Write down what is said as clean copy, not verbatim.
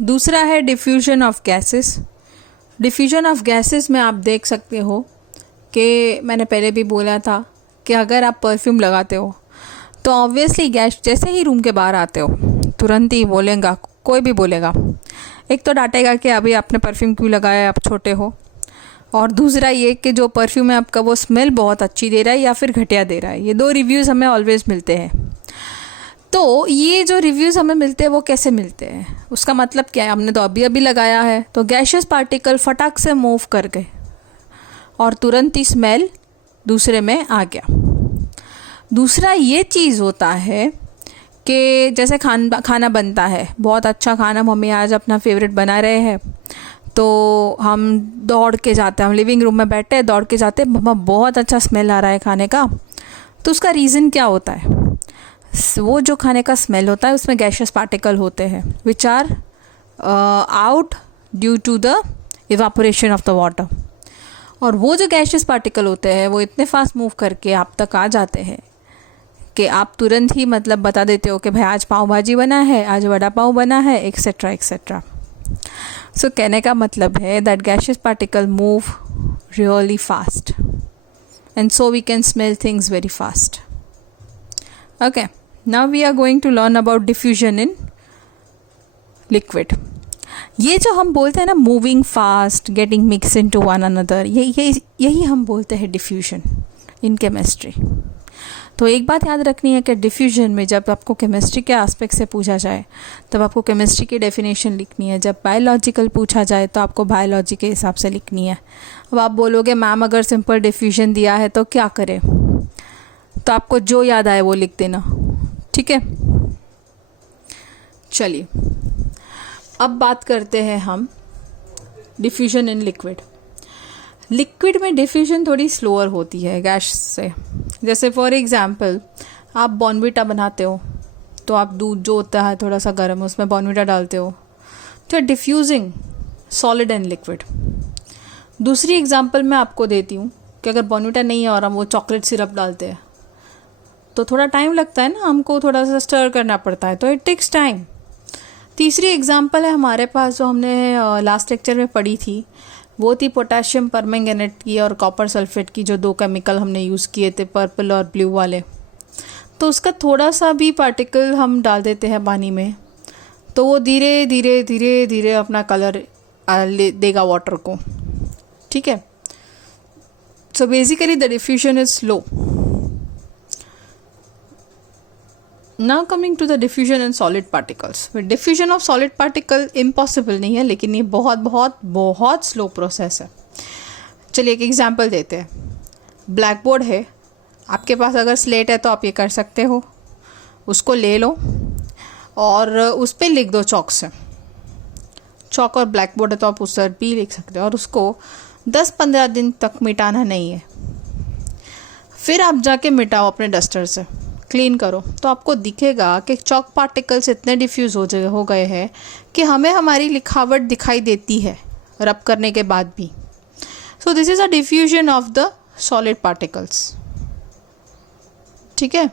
दूसरा है diffusion of gases. Diffusion of gases में आप देख सकते हो कि मैंने पहले भी बोला था कि अगर आप परफ्यूम लगाते हो तो ऑब्वियसली गैस जैसे ही रूम के बाहर आते हो तुरंत ही बोलेगा, कोई भी बोलेगा। एक तो डांटेगा कि अभी आपने परफ्यूम क्यों लगाया, आप छोटे हो, और दूसरा ये कि जो परफ्यूम है आपका वो स्मेल बहुत अच्छी दे रहा है या फिर घटिया दे रहा है। ये 2 रिव्यूज़ हमें ऑलवेज मिलते हैं। तो ये जो रिव्यूज़ हमें मिलते हैं वो कैसे मिलते हैं, उसका मतलब क्या है? हमने तो अभी अभी लगाया है तो गैशियस पार्टिकल फटाक से मूव कर गए और तुरंत ही स्मेल दूसरे में आ गया। दूसरा ये चीज़ होता है कि जैसे खाना बनता है, बहुत अच्छा खाना मम्मी आज अपना फेवरेट बना रहे हैं, तो हम दौड़ के जाते हैं, हम लिविंग रूम में बैठे हैं, दौड़ के जाते हैं, मम्मा बहुत अच्छा स्मेल आ रहा है खाने का। तो उसका रीज़न क्या होता है? वो जो खाने का स्मेल होता है उसमें गैशियस पार्टिकल होते हैं which are out due to the evaporation of the water. और वो जो गैशियस पार्टिकल होते हैं वो इतने फास्ट मूव करके आप तक आ जाते हैं कि आप तुरंत ही मतलब बता देते हो कि भाई आज पाव भाजी बना है, आज वड़ा पाव बना है, एक्सेट्रा एक्सेट्रा। सो कहने का मतलब है that gaseous particle move really fast and so we can smell things very fast. Okay, now we are going to learn about diffusion in liquid. ये जो हम बोलते हैं ना moving fast, getting mix into one another, यही हम बोलते हैं डिफ्यूजन इन केमिस्ट्री। तो एक बात याद रखनी है कि डिफ्यूजन में जब आपको केमिस्ट्री के एस्पेक्ट से पूछा जाए तब आपको केमिस्ट्री की डेफिनेशन लिखनी है, जब बायोलॉजिकल पूछा जाए तो आपको बायोलॉजी के हिसाब से लिखनी है। अब आप बोलोगे मैम अगर सिंपल डिफ्यूजन दिया है तो क्या करें, तो आपको जो याद आए वो लिख देना, ठीक है। चलिए अब बात करते हैं हम डिफ्यूजन इन लिक्विड। लिक्विड में डिफ्यूजन थोड़ी स्लोअर होती है गैस से। जैसे फॉर एग्जांपल आप बॉर्नविटा बनाते हो तो आप दूध जो होता है थोड़ा सा गर्म, उसमें बॉर्नविटा डालते हो, तो डिफ्यूजिंग सॉलिड एंड लिक्विड। दूसरी एग्जांपल मैं आपको देती हूँ कि अगर बॉर्नविटा नहीं है और हम वो चॉकलेट सिरप डालते हैं तो थोड़ा टाइम लगता है ना, हमको थोड़ा सा स्टर करना पड़ता है, तो इट टेक्स टाइम। तीसरी एग्जांपल है हमारे पास जो हमने लास्ट लेक्चर में पढ़ी थी, वो थी पोटेशियम परमैंगनेट की और कॉपर सल्फेट की, जो 2 केमिकल हमने यूज़ किए थे पर्पल और ब्लू वाले। तो उसका थोड़ा सा भी पार्टिकल हम डाल देते हैं पानी में तो वो धीरे धीरे धीरे धीरे अपना कलर देगा वाटर को, ठीक है। So basically the diffusion is slow. Now coming to the diffusion in solid particles. Diffusion of solid particle impossible नहीं है, लेकिन ये बहुत बहुत बहुत स्लो प्रोसेस है। चलिए एक एग्जांपल देते हैं। ब्लैक बोर्ड है आपके पास, अगर स्लेट है तो आप ये कर सकते हो, उसको ले लो और उस पर लिख दो चॉक से। चॉक और ब्लैक बोर्ड है तो आप उस पर भी लिख सकते हो, और उसको 10-15 दिन तक मिटाना नहीं है। फिर आप जाके मिटाओ अपने डस्टर से, क्लीन करो, तो आपको दिखेगा कि चॉक पार्टिकल्स इतने डिफ्यूज़ हो गए हैं कि हमें हमारी लिखावट दिखाई देती है रब करने के बाद भी। So this is a diffusion of the solid particles, ठीक है।